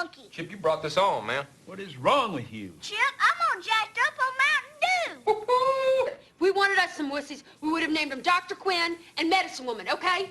monkey. Chip, you brought this on, man. What is wrong with you? Chip, I'm all jacked up on Mountain Dew. If we wanted us some wussies, we would have named them Dr. Quinn and Medicine Woman, okay?